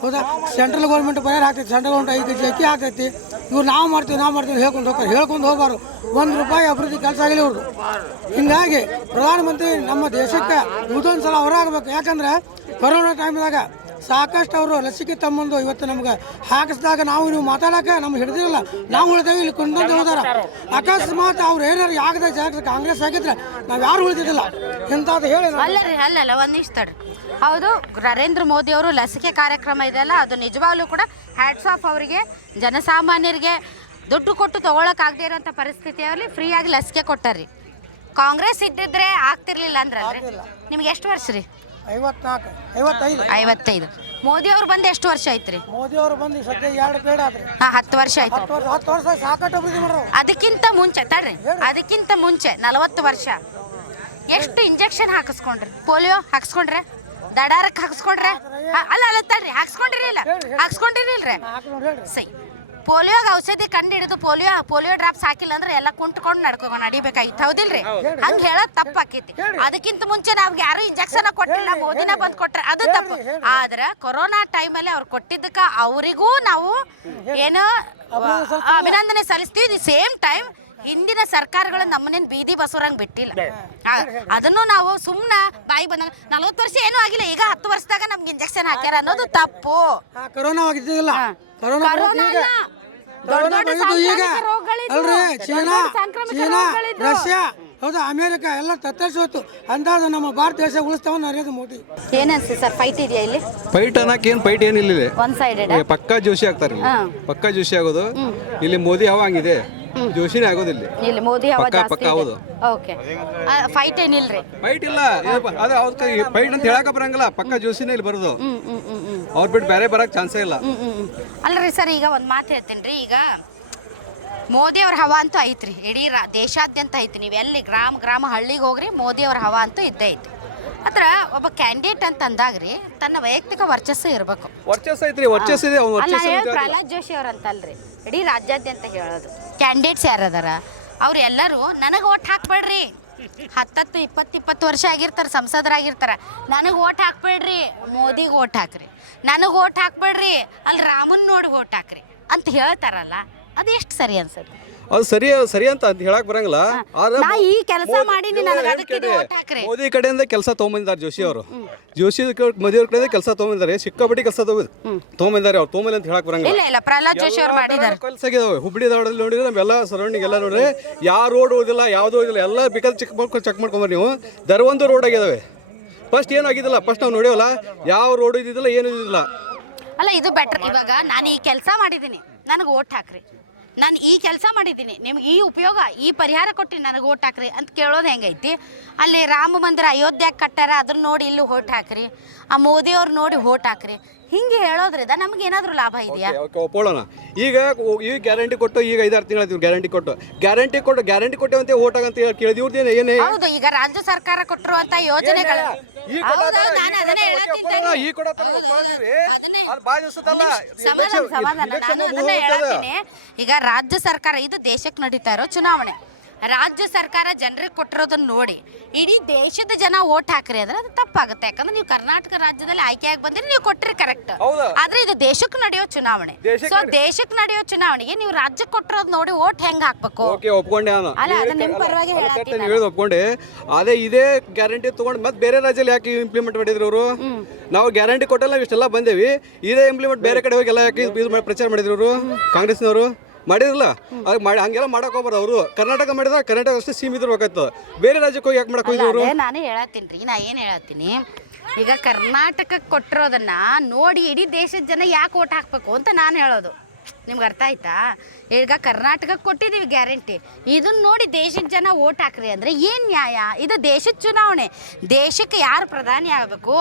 ಹೌದಾ, ಸೆಂಟ್ರಲ್ ಗೌರ್ಮೆಂಟ್ ಪರಿಹಾರ ಹಾಕ್ತೈತಿ, ಸೆಂಟ್ರಲ್ ಗೌರ್ಮೆಂಟ್ 5 ಕೆಜಿ ಅಕ್ಕಿ ಹಾಕೈತಿ. ಇವ್ರು ನಾವು ಮಾಡ್ತೀವಿ ಹೇಳ್ಕೊಂಡು ಹೋಗ್ಬಾರು. ₹1 ಅಭಿವೃದ್ಧಿ ಕೆಲಸ ಆಗಿಲ್ಲ ಇವ್ರದ್ದು. ಹಿಂಗಾಗಿ ಪ್ರಧಾನಮಂತ್ರಿ ನಮ್ಮ ದೇಶಕ್ಕೆ ಇದೊಂದು ಸಲ ಅವರಾಗಬೇಕು. ಯಾಕಂದ್ರೆ ಕೊರೋನಾ ಟೈಮ್ದಾಗ ಸಾಕಷ್ಟು ಅವರು ಲಸಿಕೆ ತಮ್ಮಂದು ಇವತ್ತು ನಮ್ಗೆ ಹಾಕಿಸಿದಾಗ ನೀವು ಮಾತಾಡೋಕೆ ನಮ್ಗೆ ಹಿಡಿದಿರಲ್ಲ, ನಾವು ಉಳಿದೇವೆ, ಇಲ್ಲಿ ಕೊಂಡೊಂದು ಹೋದಾರ. ಅಕಸ್ಮಾತ್ ಅವ್ರು ಏನಾರು ಆಗದ ಜಾಗ ಕಾಂಗ್ರೆಸ್ ಆಗಿದ್ರೆ ನಾವು ಯಾರು ಉಳಿದಿದ್ದಿಲ್ಲ ಇಂಥದ್ದು ಹೇಳಿ. ಅಲ್ಲಲ್ಲ ಒಂದು ನಿಮಿಷ ತಡ್ರಿ. ಹೌದು, ನರೇಂದ್ರ ಮೋದಿ ಅವರು ಲಸಿಕೆ ಕಾರ್ಯಕ್ರಮ ಇದೆಯಲ್ಲ, ಅದು ನಿಜವಾಗ್ಲೂ ಕೂಡ ಹ್ಯಾಟ್ಸ್ ಆಫ್ ಅವರಿಗೆ. ಜನಸಾಮಾನ್ಯರಿಗೆ ದುಡ್ಡು ಕೊಟ್ಟು ತೊಗೊಳಕ್ಕಾಗದೇ ಇರೋಂಥ ಪರಿಸ್ಥಿತಿಯಲ್ಲಿ ಫ್ರೀಯಾಗಿ ಲಸಿಕೆ ಕೊಟ್ಟಾರ್ರಿ. ಕಾಂಗ್ರೆಸ್ ಇದ್ದಿದ್ರೆ ಆಗ್ತಿರ್ಲಿಲ್ಲ ಅಂದ್ರೆ ನಿಮ್ಗೆ ಎಷ್ಟು ವರ್ಷ ರೀ? 55. ಮೋದಿ ಅವ್ರು ಬಂದು ಎಷ್ಟು ವರ್ಷ ಆಯ್ತ್ರಿ? ಮೋದಿ ಅವರು ಬಂದು ಸದ್ಯ 2 ಪೇಡ ಆದ್ರಿ. 10 ವರ್ಷ ಆಯ್ತು. 10 ವರ್ಷ ಸಾಕಷ್ಟು ಅಭಿವೃದ್ಧಿ ಮಾಡೋರು. ಅದಕ್ಕಿಂತ ಮುಂಚೆ ತಡ್ರಿ, ಅದಕ್ಕಿಂತ ಮುಂಚೆ 40 ವರ್ಷ ಎಷ್ಟು ಇಂಜೆಕ್ಷನ್ ಹಾಕಿಸ್ಕೊಂಡ್ರಿ? ಪೋಲಿಯೋ ಹಾಕ್ಸ್ಕೊಂಡ್ರೆ, ದಡಾರಕ್ಕೆ ಹಾಕ್ಸ್ಕೊಂಡ್ರೆ, ಅಲ್ಲ ತಡ್ರಿ, ಹಾಕ್ಸ್ಕೊಂಡಿರ್ಲಿಲ್ರಿ. ಸೈ ಪೋಲಿಯೋಗೆ ಔಷಧಿ ಕಂಡು ಹಿಡಿದು ಪೋಲಿಯೋ ಡ್ರಾಪ್ಸ್ ಹಾಕಿಲ್ಲ ಅಂದ್ರೆ ಎಲ್ಲ ಕುಂಟ್ಕೊಂಡು ನಡಿಬೇಕಾಗಿತ್ತು, ಹೌದಿಲ್ರಿ? ಹಂಗೆ ಹೇಳೋದು ತಪ್ಪು ಆಕೈತಿ. ಅದಕ್ಕಿಂತ ಮುಂಚೆ ನಮ್ಗೆ ಯಾರು ಇಂಜೆಕ್ಷನ್ ಕೊಟ್ಟಿಲ್ಲ, ಮೋದಿನ ಬಂದು ಕೊಟ್ರೆ ಅದು ತಪ್ಪು. ಆದ್ರೆ ಕೊರೋನಾ ಟೈಮಲ್ಲಿ ಅವ್ರು ಕೊಟ್ಟಿದ್ದಕ್ಕೆ ಅವರಿಗೂ ನಾವು ಏನೋ ಅಭಿನಂದನೆ ಸಲ್ಲಿಸ್ತೀವಿ. ದಿ ಸೇಮ್ ಟೈಮ್ ಹಿಂದಿನ ಸರ್ಕಾರಗಳು ನಮ್ಮನೇನು ಬೀದಿ ಬಸವರಂಗೆ ಬಿಟ್ಟಿಲ್ಲ. ಅದನ್ನು ನಾವು ಸುಮ್ಮನೆ ಬಾಯಿ ಬಂದಾಗ 40 ವರ್ಷ ಏನೂ ಆಗಿಲ್ಲ, ಈಗ 10 ವರ್ಷದಾಗ ನಮ್ಗೆ ಇಂಜೆಕ್ಷನ್ ಹಾಕ್ಯಾರ ಅನ್ನೋದು ತಪ್ಪು. ಕೊರೋನಾ ಆಗಿದ್ದಿಲ್ಲ, ಚೀನಾ, ರಷ್ಯಾ, ಹೌದಾ, ಅಮೇರಿಕಾ ಎಲ್ಲ ತತ್ತರಿಸೋತು. ಅಂದಾಜು ನಮ್ಮ ಭಾರತ ದೇಶ ಉಳಿಸ್ತಾವ ನರೇಂದ್ರ ಮೋದಿ. ಏನನ್ಸಿ ಸರ್, ಫೈಟ್ ಇದೆಯಾ ಇಲ್ಲಿ? ಫೈಟ್ ಅನ್ನಕ್ಕೆ ಏನು ಫೈಟ್ ಏನಿಲ್ಲ, ಒನ್ ಸೈಡೆಡ್ ಪಕ್ಕಾ ಜೋಶಿ ಆಗ್ತಾರೆ. ಪಕ್ಕಾ ಜೋಶಿ ಆಗೋದು ಇಲ್ಲಿ. ಮೋದಿ ಯಾವ ಹಂಗಿದೆ, ಜೋಶಿನೇ ಆಗೋದಿಲ್ಲ ಇಲ್ಲಿ. ಮೋದಿ ಹವಾ ಜಾಸ್ತಿ ಹೌದು. ಓಕೆ, ಫೈಟ್ ಏನಿಲ್ರಿ? ಫೈಟ್ ಇಲ್ಲ, ಅದು ಅವ್ರ ಫೈಟ್ ಅಂತ ಹೇಳಕ ಬರಂಗಿಲ್ಲ. ಪಕ್ಕಾ ಜೋಶಿನೇ ಇಲ್ಲಿ ಬರೋದು. ಅವ್ರು ಬಿಟ್ಟು ಬೇರೆ ಬರಕ್ ಚಾನ್ಸೇ ಇಲ್ಲ. ಅಲ್ರಿ ಸರ್, ಈಗ ಒಂದು ಮಾತು ಹೇಳ್ತೀನಿ ರೀ. ಈಗ ಮೋದಿ ಅವ್ರ ಹವಾ ಅಂತೂ ಐತ್ರಿ, ಇಡೀ ದೇಶಾದ್ಯಂತ ಐತಿ. ನೀವು ಎಲ್ಲಿ ಗ್ರಾಮ ಹಳ್ಳಿಗೆ ಹೋಗ್ರಿ, ಮೋದಿ ಅವ್ರ ಹವಾ ಅಂತೂ ಇದ್ದೇ ಐತಿ. ಅದ್ರ ಒಬ್ಬ ಕ್ಯಾಂಡಿಡೇಟ್ ಅಂತ ಅಂದಾಗ್ರಿ ತನ್ನ ವೈಯಕ್ತಿಕ ವರ್ಚಸ್ಸು ಇರಬೇಕು. ವರ್ಚಸ್ಸು ಐತ್ರಿ, ವರ್ಚಸ್ಸು ಇದೆ. ಪ್ರಹ್ಲಾದ್ ಜೋಶಿ ಅವ್ರ ಅಂತಲ್ರಿ, ಇಡೀ ರಾಜ್ಯಾದ್ಯಂತ ಹೇಳೋದು. ಕ್ಯಾಂಡಿಡೇಟ್ಸ್ ಯಾರದಾರ ಅವ್ರೆಲ್ಲರೂ ನನಗೆ ಓಟ್ ಹಾಕ್ಬೇಡ್ರಿ, 10, 20 ವರ್ಷ ಆಗಿರ್ತಾರೆ, ಸಂಸದರಾಗಿರ್ತಾರೆ. ನನಗೆ ಓಟ್ ಹಾಕ್ಬೇಡ್ರಿ, ಮೋದಿಗೆ ಓಟ್ ಹಾಕ್ರಿ. ನನಗೆ ಓಟ್ ಹಾಕ್ಬೇಡ್ರಿ, ಅಲ್ಲಿ ರಾಮನ್ ನೋಡಿ ಓಟ್ ಹಾಕ್ರಿ ಅಂತ ಹೇಳ್ತಾರಲ್ಲ, ಅದು ಎಷ್ಟು ಸರಿ ಅನ್ಸುತ್ತೆ? ಅದು ಸರಿ ಅಂತ ಹೇಳಕ್ ಬರಂಗಿಲ್ಲ. ಈ ಕೆಲಸ ಮಾಡೀನಿ, ನನಗೆ ಅದಕ್ಕೆ ಓಟ್ ಹಾಕ್ರಿ. ಮೋದಿ ಕಡೆಯಿಂದ ಕೆಲಸ ತೊಗೊಂಬಂದಿದ್ದಾರೆ ಜೋಶಿ ಅವರು. ಮೋದಿ ಅವ್ರ ಕಡೆಯಿಂದ ಕೆಲಸ ತೊಗೊಂಬಂದಿದ್ದಾರೆ, ಸಿಕ್ಕಾಪಟ್ಟಿ ಕೆಲಸ ತೊಗೊಂಬಂದಿದ್ದಾರೆ. ಅವ್ರು ತೊಗೊಂಬಂದ ಅಂತ ಹೇಳಕ್ ಬರಂಗಿಲ್ಲ. ಇಲ್ಲ, ಪ್ರಹ್ಲಾದ್ ಜೋಶಿ ಅವ್ರು ಮಾಡಿದ್ದಾರೆ. ಕೆಲಸ ಆಗಿದಾವೆ ಹುಬ್ಳಿ ಧಾರವಾಡದಲ್ಲಿ ನೋಡಿದ್ರೆ ನಮ್ಮೆಲ್ಲ ಸರೌಂಡಿಂಗ್ ಎಲ್ಲ ನೋಡ್ರಿ, ಯಾವ ರೋಡ್ ಓದಿಲ್ಲ, ಯಾವ್ದು ಓದಿಲ್ಲ, ಎಲ್ಲ ಬೇಕಾದ್ರೆ ಚೆಕ್ ಮಾಡ್ಕೊಂಬರ್ರಿ ನೀವು. ದರವೊಂದು ರೋಡ್ ಆಗಿದಾವೆ. ಫಸ್ಟ್ ಏನು ಆಗಿದ್ದಿಲ್ಲ, ಫಸ್ಟ್ ನಾವು ನೋಡಿವಲ್ಲ, ಯಾವ ರೋಡ್ ಇದ್ದಿದ್ದಿಲ್ಲ, ಏನು ಇದ್ದಿಲ್ಲ. ಅಲ್ಲ, ಇದು ಬೆಟರ್. ಇವಾಗ ನಾನು ಈ ಕೆಲಸ ಮಾಡಿದ್ದೀನಿ, ನನಗೆ ಓಟ್ ಹಾಕ್ರಿ. ನಾನು ಈ ಕೆಲಸ ಮಾಡಿದ್ದೀನಿ, ನಿಮ್ಗೆ ಈ ಉಪಯೋಗ, ಈ ಪರಿಹಾರ ಕೊಟ್ಟು ನನಗೆ ಓಟ್ ಹಾಕ್ರಿ ಅಂತ ಕೇಳೋದು ಹೆಂಗೈತಿ? ಅಲ್ಲಿ ರಾಮ ಮಂದಿರ ಅಯೋಧ್ಯೆಗೆ ಕಟ್ಟಾರ, ಅದನ್ನ ನೋಡಿ ಇಲ್ಲಿ ಓಟ್ ಹಾಕ್ರಿ, ಆ ಮೋದಿಯವ್ರು ನೋಡಿ ಓಟ್ ಹಾಕ್ರಿ, ಹಿಂಗೆ ಹೇಳೋದ್ರಿಂದ ನಮ್ಗೆ ಏನಾದರೂ ಲಾಭ ಇದೆಯಾ? ಒಪ್ಪೋಣ. ಈಗ ಗ್ಯಾರಂಟಿ ಕೊಟ್ಟು, ಈಗ 5-6 ತಿಂಗಳು ಗ್ಯಾರಂಟಿ ಕೊಟ್ಟು ಅಂತ ಓಟ್ ಆಗಂತ ಕೇಳಿದಿವ್ರದ್ದು ಏನೇ. ಹೌದು, ಈಗ ರಾಜ್ಯ ಸರ್ಕಾರ ಕೊಟ್ಟಿರುವಂತ ಯೋಜನೆಗಳು ಈಗ ರಾಜ್ಯ ಸರ್ಕಾರ, ಇದು ದೇಶಕ್ಕೆ ನಡೀತಾ ಇರೋ ಚುನಾವಣೆ. ರಾಜ್ಯ ಸರ್ಕಾರ ಜನರಿಗೆ ಕೊಟ್ಟಿರೋದನ್ನ ನೋಡಿ ಇಡೀ ದೇಶದ ಜನ ಓಟ್ ಹಾಕ್ರಿ ಅಂದ್ರೆ ಅದು ತಪ್ಪಾಗುತ್ತೆ. ಯಾಕಂದ್ರೆ ನೀವು ಕರ್ನಾಟಕ ರಾಜ್ಯದಲ್ಲಿ ಆಯ್ಕೆಯಾಗಿ ಬಂದ್ರೆ ನೀವು ಕೊಟ್ಟಿರಿ ಕರೆಕ್ಟ್, ಆದ್ರೆ ಇದು ದೇಶಕ್ಕೆ ನಡೆಯೋ ಚುನಾವಣೆ. ಸೊ ದೇಶಕ್ಕೆ ನಡೆಯೋ ಚುನಾವಣೆಗೆ ನೀವು ರಾಜ್ಯಕ್ಕೆ ಕೊಟ್ಟಿರೋದು ನೋಡಿ ಓಟ್ ಹೆಂಗ್ ಹಾಕ್ಬೇಕು? ಒಪ್ಕೊಂಡೆ, ನಿಮ್ ಪರವಾಗಿ ಒಪ್ಕೊಂಡೆ. ಅದೇ ಇದೇ ಗ್ಯಾರಂಟಿ ತಗೊಂಡು ಮತ್ತೆ ಬೇರೆ ರಾಜ್ಯದಲ್ಲಿ ಯಾಕೆ ಇಂಪ್ಲಿಮೆಂಟ್ ಮಾಡಿದ್ರು ಅವರು? ನಾವು ಗ್ಯಾರಂಟಿ ಕೊಟ್ಟಲ್ಲ, ಇಷ್ಟೆಲ್ಲ ಬಂದೇವಿ, ಇದೇ ಇಂಪ್ಲಿಮೆಂಟ್ ಬೇರೆ ಕಡೆ ಹೋಗಿ ಎಲ್ಲ ಯಾಕೆ ಪ್ರಚಾರ ಮಾಡಿದ್ರು ಅವರು? ಕಾಂಗ್ರೆಸ್ನವರು ಮಾಡಿರಲ್ಲ, ಅದು ಮಾಡಿ ಹಂಗೆಲ್ಲ ಮಾಡಕ್ ಹೋಗ್ಬಾರ್ದು. ಅವರು ಕರ್ನಾಟಕ ಮಾಡಿದ್ರೆ ಕರ್ನಾಟಕ ಅಷ್ಟೇ ಸೀಮಿತ ಇರ್ಬೇಕಾಯ್ತು, ಬೇರೆ ರಾಜ್ಯಕ್ಕೆ ಹೋಗಿ ಯಾಕೆ ಮಾಡಕ್ ಹೋಗಿದ್ರು? ನಾನು ಹೇಳತ್ತೀನಿ ರೀ, ನಾ ಏನು ಹೇಳತ್ತೀನಿ, ಈಗ ಕರ್ನಾಟಕಕ್ಕೆ ಕೊಟ್ಟಿರೋದನ್ನ ನೋಡಿ ಇಡೀ ದೇಶದ ಜನ ಯಾಕೆ ಓಟ್ ಹಾಕಬೇಕು ಅಂತ ನಾನು ಹೇಳೋದು. ನಿಮ್ಗೆ ಅರ್ಥ ಆಯ್ತಾ? ಈಗ ಕರ್ನಾಟಕಕ್ಕೆ ಕೊಟ್ಟಿದ್ದೀವಿ ಗ್ಯಾರಂಟಿ, ಇದನ್ನ ನೋಡಿ ದೇಶದ ಜನ ಓಟ್ ಹಾಕ್ರಿ ಅಂದರೆ ಏನು ನ್ಯಾಯ? ಇದು ದೇಶದ ಚುನಾವಣೆ. ದೇಶಕ್ಕೆ ಯಾರು ಪ್ರಧಾನಿ ಆಗಬೇಕು,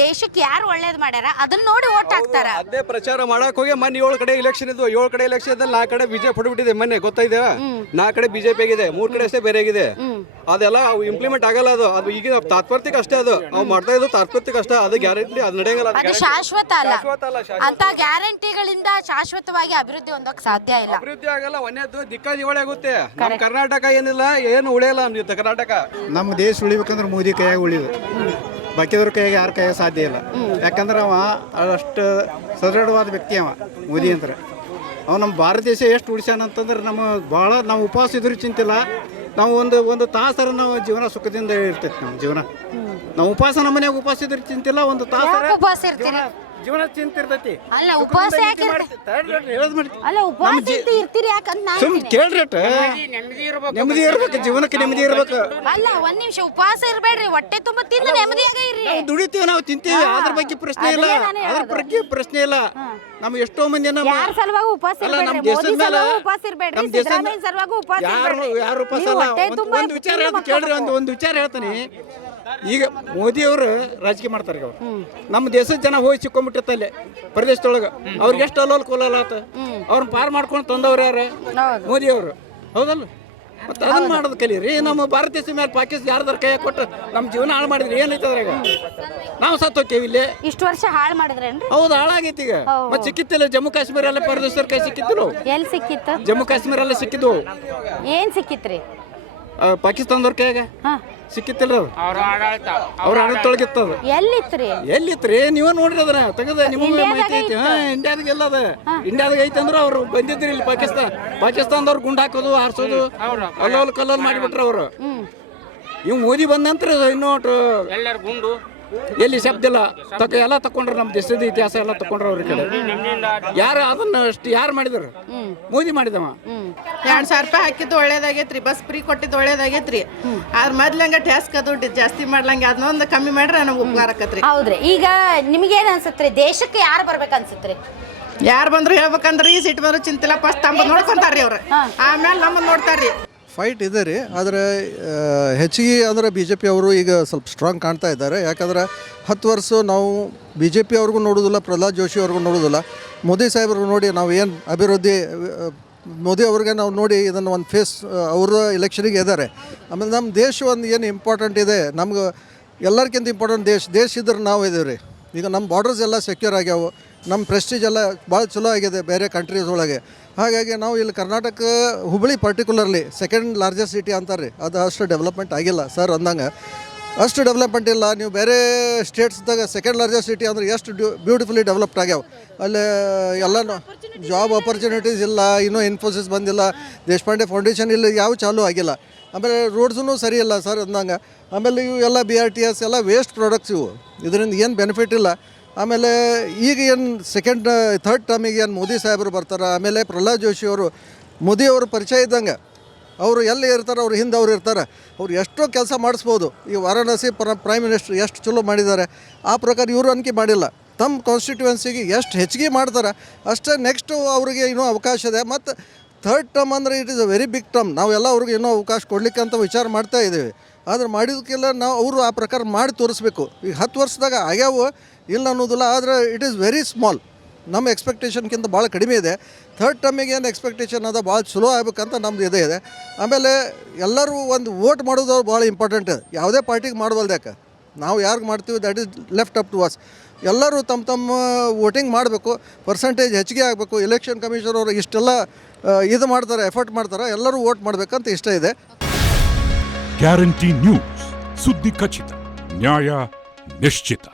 ದೇಶಕ್ಕೆ ಯಾರು ಒಳ್ಳೇದು ಮಾಡ್ಯಾರ ಅದನ್ನ ನೋಡಿ ಓಟ್ ಹಾಕ್ತಾರ. ಅದೇ ಪ್ರಚಾರ ಮಾಡಕ್ ಹೋಗಿ ಮೊನ್ನೆ 7 ಕಡೆ ಇಲೆಕ್ಷನ್ ಇದ್ವು. 7 ಕಡೆ ಇಲೆಕ್ಷನ್ ಇದ್ದಲ್ಲಿ 4 ಕಡೆ ಬಿಜೆಪಿ ಹೊಡ್ಬಿಟ್ಟಿದೆ. ಮೊನ್ನೆ ಗೊತ್ತಾಯ್ತಾ? 4 ಕಡೆ ಬಿಜೆಪಿ ಆಗಿದೆ, 3 ಕಡೆ ಅಷ್ಟೇ ಬೇರೆ ಆಗಿದೆ. ಅದೆಲ್ಲ ಇಂಪ್ಲಿಮೆಂಟ್ ಆಗಲ್ಲ. ಅದು ಈಗ ತಾತ್ಪರ್ತಿಕ ಅಷ್ಟೇ. ಅದು ನಾವು ಮಾಡ್ತಾ ಇದ್ದು ತಾತ್ಪರ್ತಿಕ ಅಷ್ಟೇ. ಅದು ಗ್ಯಾರಂಟಿ ಅದು ನಡೆಯಂಗಿಲ್ಲ. ಅದು ಶಾಶ್ವತ ಅಲ್ಲ. ಅಂತ ಗ್ಯಾರಂಟಿಗಳಿಂದ ಶಾಶ್ವತವಾಗಿ ಅಭಿವೃದ್ಧಿ ಹೊಂದೋಕ್ ಸಾಧ್ಯ ಇಲ್ಲ. ಅಭಿವೃದ್ಧಿ ಆಗಲ್ಲ. ಒಂದೇದು ದಿಕ್ಕಾದಿವಳೆ ಆಗುತ್ತೆ. ನಮ್ಮ ಕರ್ನಾಟಕ ಏನಿಲ್ಲ, ಏನು ಉಳಿಯಲ್ಲ. ನಮ್ಮ ಕರ್ನಾಟಕ ನಮ್ಮ ದೇಶ ಉಳಿಬೇಕಂದ್ರೆ ಮೋದಿ ಕೈಯಾಗ ಉಳಿದು, ಬಾಕಿದವ್ರ ಕೈಯಾಗ ಯಾರ ಕೈಯಾಗ ಸಾಧ್ಯ ಇಲ್ಲ. ಯಾಕಂದ್ರೆ ಅವ ಅಷ್ಟು ಸದೃಢವಾದ ವ್ಯಕ್ತಿ ಅವ ಮೋದಿ ಅಂದ್ರೆ. ಅವ ನಮ್ಮ ಭಾರತ ದೇಶ ಎಷ್ಟು ಉಳಿಸ್ಯಾನ ಅಂತಂದ್ರೆ ಭಾಳ ನಾವು ಉಪವಾಸ ಇದ್ರೂ ಚಿಂತಿಲ್ಲ. ನಾವು ಒಂದು ತಾಸರ ನಾವು ಜೀವನ ಸುಖದಿಂದ ಇರ್ತೈತಿ. ನಮ್ಮ ಜೀವನ ನಾವು ಉಪವಾಸ ನಮ್ಮ ಮನ್ಯಾಗ ಉಪವಾಸ ಇದ್ರೂ ಚಿಂತಿಲ್ಲ. ಒಂದು ತಾಸರ ಉಪವಾಸ ಇರ್ತೀರಿ? ಜೀವನ ಚಿಂತಿರ್ತೈತಿ. ಅಲ್ಲ ಉಪವಾಸ ಯಾಕೆ ಅಲ್ಲ ಉಪವಾಸ ಇರ್ತೀರಿ ಯಾಕಂತ ಸುಮ್ ಕೇಳ್ರಿ. ನೆಮ್ಮದಿ ಇರ್ಬೇಕು, ಜೀವನಕ್ಕೆ ನೆಮ್ಮದಿ ಇರ್ಬೇಕು. ಅಲ್ಲ ಒಂದ್ ನಿಮಿಷ, ಉಪವಾಸ ಇರ್ಬೇಡ್ರಿ, ಹೊಟ್ಟೆ ತುಂಬ ತಿಂದು ನೆಮ್ಮದಿಯಾಗ ಇರ್ರಿ. ನಾವು ದುಡಿತೀವಿ, ನಾವು ತಿಂತೀವಿ, ಅದ್ರ ಬಗ್ಗೆ ಪ್ರಶ್ನೆ ಇಲ್ಲ. ಅದ್ರ ಬಗ್ಗೆ ಪ್ರಶ್ನೆ ಇಲ್ಲ. ನಮ್ಗೆ ಎಷ್ಟೋ ಮಂದಿ ಯಾರ ಸಲುವಾಗಿ ಉಪವಾಸ ಇರ್ಬೇಡ್ರಿ, ಮೋದಿ ಸಲುವಾಗಿ ಉಪವಾಸ ಇರ್ಬೇಡ್ರಿ, ಸಿದ್ದರಾಮಯ್ಯ ಸಲುವಾಗಿ ಉಪವಾಸ ಇರ್ಬೇಡ್ರಿ. ಯಾರು ಉಪವಾಸ ಅಲ್ಲ. ಒಂದು ವಿಚಾರ ಹೇಳ್ತೀನಿ ಕೇಳ್ರಿ, ಒಂದು ವಿಚಾರ ಹೇಳ್ತೀನಿ. ಈಗ ಮೋದಿ ಅವರು ರಾಜಕೀಯ ಮಾಡ್ತಾರೆ. ಅವ್ರು ನಮ್ಮ ದೇಶದ ಜನ ಹೋಗಿ ಸಿಕ್ಕೊಂಡ್ಬಿಟ್ಟಿರ್ತ ಪ್ರದೇಶದೊಳಗೆ. ಅವ್ರಿಗೆ ಎಷ್ಟು ಅಲ್ಲೋಲ್ ಕೋಲಲ್ಲ ಆತ. ಅವ್ರನ್ನ ಪಾರ್ ಮಾಡ್ಕೊಂಡು ತಂದವ್ರು ಯಾರು? ಮೋದಿ ಅವರು. ಹೌದಲ್ಲ? ಮತ್ತೆ ಅದನ್ನ ಮಾಡೋದು ಕಲೀರಿ. ನಮ್ಮ ಭಾರತ ದೇಶ ಮೇಲೆ ಪಾಕಿಸ್ತಾನ ಯಾರ್ದಾರ ಕೈ ಕೊಟ್ಟು ನಮ್ಮ ಜೀವನ ಹಾಳು ಮಾಡಿದ್ರಿ ಏನೈತದ್ರ? ಈಗ ನಾವು ಸತ್ತೋಕೇವಿ ಇಲ್ಲಿ. ಇಷ್ಟು ವರ್ಷ ಹಾಳು ಮಾಡಿದ್ರೇನ್ರಿ? ಹೌದು, ಹಾಳಾಗೈತಿ. ಈಗ ಮತ್ತೆ ಸಿಕ್ಕಿತ್ತಿಲ್ಲ. ಜಮ್ಮು ಕಾಶ್ಮೀರ ಎಲ್ಲ ಪರದೇಶರ ಕೈ ಸಿಕ್ಕಿತ್ತಿಲ್ಲ. ಎಲ್ಲಿ ಸಿಕ್ಕಿತ್ತು? ಜಮ್ಮು ಕಾಶ್ಮೀರ ಎಲ್ಲ ಸಿಕ್ಕಿದ್ವು. ಏನ್ ಸಿಕ್ಕಿತ್ರಿ? ಪಾಕಿಸ್ತಾನದವ್ರ ಕೈಯಾಗ ಸಿಕ್ಕಿತ್ತಿಲ್ಲ. ಅವ್ರ ಆಡಳಿತೊಳಗಿತ್ತದ. ಎಲ್ಲಿತ್ರಿ? ನೀವ ನೋಡ್ರಿ ಅದನ್ನ ತೆಗದ. ನಿಮಗೆ ಮಾಹಿತಿ ಐತಿ? ಇಂಡಿಯಾದಾಗ ಎಲ್ಲ ಅದ. ಇಂಡಿಯಾದಾಗ ಐತಿ ಅಂದ್ರೆ ಅವ್ರು ಬಂದಿದ್ರಿ ಇಲ್ಲಿ ಪಾಕಿಸ್ತಾನದವ್ರು ಗುಂಡ್ ಹಾಕೋದು, ಹಾರಿಸೋದು, ಅಲ್ಲೋಲ್ ಕಲ್ಲೋಲ್ ಮಾಡಿಬಿಟ್ರ ಅವ್ರು. ಇವ್ ಮೋದಿ ಬಂದ ನಂತರ ಇನ್ನೋಟು ಎಲ್ಲರ ಗುಂಡು ಎಲ್ಲಿ ಶಬ್ದ ಇಲ್ಲ. ಎಲ್ಲ ತಕೊಂಡ್ರ. ನಮ್ಮ ದೇಶದ ಇತಿಹಾಸ ಎಲ್ಲ ತಕೊಂಡ್ರ ಅವ್ರ ಕಡೆ. ಯಾರು ಅದನ್ನ ಅಷ್ಟು ಯಾರು ಮಾಡಿದ್ರು? ಮೋದಿ ಮಾಡಿದವ. 2,000 ರೂಪಾಯಿ ಹಾಕಿದ್ದು ಒಳ್ಳೇದಾಗೈತ್ರಿ. ಬಸ್ ಫ್ರೀ ಕೊಟ್ಟಿದ್ದು ಒಳ್ಳೇದಾಗೈತ್ರಿ. ಆದ್ರ ಮೊದ್ಲಂಗ ಟ್ಯಾಕ್ಸ್ ದುಡ್ಡು ಜಾಸ್ತಿ ಮಾಡ್ಲಂಗೆ ಅದನ್ನೊಂದು ಕಮ್ಮಿ ಮಾಡ್ರೆ ನಮ್ಗೆ ಉಪಕಾರ ಆಕತ್ರಿ. ಹೌದ್ರಿ. ಈಗ ನಿಮ್ಗೇನ್ ಅನ್ಸತ್ರಿ? ದೇಶಕ್ಕೆ ಯಾರು ಬರ್ಬೇಕು ಅನ್ಸತ್ರಿ? ಯಾರು ಬಂದ್ರು ಹೇಳ್ಬೇಕಂದ್ರೆ ಈ ಸಿಟ್ಟು ಬಂದ್ರು ಚಿಂತಿಲ್ಲ. ಫಸ್ಟ್ ತಮ್ಮ ನೋಡ್ಕೊಂತಾರ್ರಿ ಅವ್ರು, ಆಮೇಲೆ ನಮ್ಮನ್ನ ನೋಡ್ತಾರ್ರಿ. ಫೈಟ್ ಇದೆ ರೀ. ಆದರೆ ಹೆಚ್ಚಿಗೆ ಅಂದರೆ ಬಿ ಜೆ ಪಿ ಅವರು ಈಗ ಸ್ವಲ್ಪ ಸ್ಟ್ರಾಂಗ್ ಕಾಣ್ತಾ ಇದ್ದಾರೆ. ಯಾಕಂದ್ರೆ 10 ವರ್ಷ ನಾವು ಬಿ ಜೆ ಪಿ ಅವ್ರಿಗೂ ನೋಡೋದಿಲ್ಲ, ಪ್ರಹ್ಲಾದ್ ಜೋಶಿ ಅವ್ರಿಗೂ ನೋಡೋದಿಲ್ಲ. ಮೋದಿ ಸಾಹೇಬ್ರಿಗೆ ನೋಡಿ ನಾವು ಏನು ಅಭಿವೃದ್ಧಿ, ಮೋದಿ ಅವ್ರಿಗೆ ನಾವು ನೋಡಿ ಇದನ್ನು ಒಂದು ಫೇಸ್ ಅವರು ಎಲೆಕ್ಷನಿಗೆ ಇದ್ದಾರೆ. ಆಮೇಲೆ ನಮ್ಮ ದೇಶ ಒಂದು ಏನು ಇಂಪಾರ್ಟೆಂಟ್ ಇದೆ, ನಮ್ಗೆ ಎಲ್ಲರಿಗಿಂತ ಇಂಪಾರ್ಟೆಂಟ್ ದೇಶ ಇದ್ರೆ ನಾವು ಇದ್ದೀವಿ ರೀ. ಈಗ ನಮ್ಮ ಬಾರ್ಡರ್ಸ್ ಎಲ್ಲ ಸೆಕ್ಯೂರ್ ಆಗ್ಯಾವು. ನಮ್ಮ ಪ್ರೆಸ್ಟೀಜ್ ಎಲ್ಲ ಭಾಳ ಚಲೋ ಆಗಿದೆ ಬೇರೆ ಕಂಟ್ರೀಸ್ ಒಳಗೆ. ಹಾಗಾಗಿ ನಾವು ಇಲ್ಲಿ Karnataka, Hubballi particularly second largest city ಅಂತಾರೆ ರೀ. ಅದು ಅಷ್ಟು ಡೆವಲಪ್ಮೆಂಟ್ ಆಗಿಲ್ಲ ಸರ್ ಅಂದಂಗೆ. ಅಷ್ಟು ಡೆವಲಪ್ಮೆಂಟ್ ಇಲ್ಲ. ನೀವು ಬೇರೆ ಸ್ಟೇಟ್ಸ್ದಾಗ ಸೆಕೆಂಡ್ ಲಾರ್ಜೆಸ್ಟ್ ಸಿಟಿ ಅಂದ್ರೆ ಎಷ್ಟು ಬ್ಯೂಟಿಫುಲಿ ಡೆವಲಪ್ಡ್ ಆಗ್ಯಾವ. ಅಲ್ಲಿ ಎಲ್ಲನೂ ಜಾಬ್ ಆಪರ್ಚುನಿಟೀಸ್ ಇಲ್ಲ, ಇನ್ನೂ ಇನ್ಫೋಸಿಸ್ ಬಂದಿಲ್ಲ, ದೇಶಪಾಂಡೆ ಫೌಂಡೇಶನ್ ಇಲ್ಲ, ಯಾವ ಚಾಲೂ ಆಗಿಲ್ಲ. ಆಮೇಲೆ ರೋಡ್ಸೂ ಸರಿ ಇಲ್ಲ ಸರ್ ಅಂದಂಗೆ. ಆಮೇಲೆ ಇವು ಎಲ್ಲ BRTS ಎಲ್ಲ ವೇಸ್ಟ್ ಪ್ರಾಡಕ್ಟ್ಸ್ ಇವು. ಇದರಿಂದ ಏನು ಬೆನಿಫಿಟ್ ಇಲ್ಲ. ಆಮೇಲೆ ಈಗ ಏನು ಥರ್ಡ್ ಟರ್ಮಿಗೆ ಏನು ಮೋದಿ ಸಾಹೇಬರು ಬರ್ತಾರೆ. ಆಮೇಲೆ ಪ್ರಹ್ಲಾದ್ ಜೋಶಿ ಅವರು, ಮೋದಿ ಅವರು ಪರಿಚಯ ಇದ್ದಂಗೆ ಅವರು ಎಲ್ಲಿ ಇರ್ತಾರೆ, ಅವ್ರ ಹಿಂದೆ ಅವ್ರು ಇರ್ತಾರೆ. ಅವ್ರು ಎಷ್ಟೋ ಕೆಲಸ ಮಾಡಿಸ್ಬೋದು. ಈ ವಾರಾಣಸಿ ಪ್ರೈಮ್ ಮಿನಿಸ್ಟರ್ ಎಷ್ಟು ಚಲೋ ಮಾಡಿದ್ದಾರೆ, ಆ ಪ್ರಕಾರ ಇವರು ಅನ್ಕೆ ಮಾಡಿಲ್ಲ. ತಮ್ಮ ಕಾನ್ಸ್ಟಿಟ್ಯೂನ್ಸಿಗೆ ಎಷ್ಟು ಹೆಚ್ಚಿಗೆ ಮಾಡ್ತಾರೆ ಅಷ್ಟೇ ನೆಕ್ಸ್ಟ್ ಅವ್ರಿಗೆ ಇನ್ನೂ ಅವಕಾಶ ಇದೆ. ಮತ್ತು ಥರ್ಡ್ ಟರ್ಮ್ ಅಂದರೆ it is a very big term. ನಾವೆಲ್ಲ ಅವ್ರಿಗೆ ಇನ್ನೂ ಅವಕಾಶ ಕೊಡಲಿಕ್ಕೆ ಅಂತ ವಿಚಾರ ಮಾಡ್ತಾ ಇದ್ದೀವಿ. ಆದರೆ ಮಾಡಿದಕ್ಕೆಲ್ಲ ನಾವು ಅವರು ಆ ಪ್ರಕಾರ ಮಾಡಿ ತೋರಿಸ್ಬೇಕು. ಈಗ 10 ವರ್ಷದಾಗ ಆಗ್ಯಾವು ಇಲ್ಲ ಅನ್ನೋದಿಲ್ಲ. ಆದರೆ ಇಟ್ ಈಸ್ ವೆರಿ ಸ್ಮಾಲ್. ನಮ್ಮ ಎಕ್ಸ್ಪೆಕ್ಟೇಷನ್ಗಿಂತ ಭಾಳ ಕಡಿಮೆ ಇದೆ. ಥರ್ಡ್ ಟರ್ಮಿಗೆ ಏನು ಎಕ್ಸ್ಪೆಕ್ಟೇಷನ್ ಅದ, ಭಾಳ ಚಲೋ ಆಗ್ಬೇಕಂತ ನಮ್ದು ಇದೆ. ಆಮೇಲೆ ಎಲ್ಲರೂ ಒಂದು ವೋಟ್ ಮಾಡೋದು ಭಾಳ ಇಂಪಾರ್ಟೆಂಟ್. ಯಾವುದೇ ಪಾರ್ಟಿಗೆ ಮಾಡಬಲ್ದ್ಯಾಕೆ, ನಾವು ಯಾರಿಗೆ ಮಾಡ್ತೀವಿ that is left up to us. ಎಲ್ಲರೂ ತಮ್ಮ ವೋಟಿಂಗ್ ಮಾಡಬೇಕು, ಪರ್ಸೆಂಟೇಜ್ ಹೆಚ್ಚಿಗೆ ಆಗಬೇಕು. ಎಲೆಕ್ಷನ್ ಕಮಿಷನರ್ ಅವರು ಇಷ್ಟೆಲ್ಲ ಇದು ಮಾಡ್ತಾರೆ, ಎಫರ್ಟ್ ಮಾಡ್ತಾರೆ. ಎಲ್ಲರೂ ವೋಟ್ ಮಾಡಬೇಕಂತ ಇಷ್ಟ ಇದೆ. ಗ್ಯಾರಂಟಿ ನ್ಯೂಸ್, ಸುದ್ದಿ ಖಚಿತ, ನ್ಯಾಯ ನಿಶ್ಚಿತ.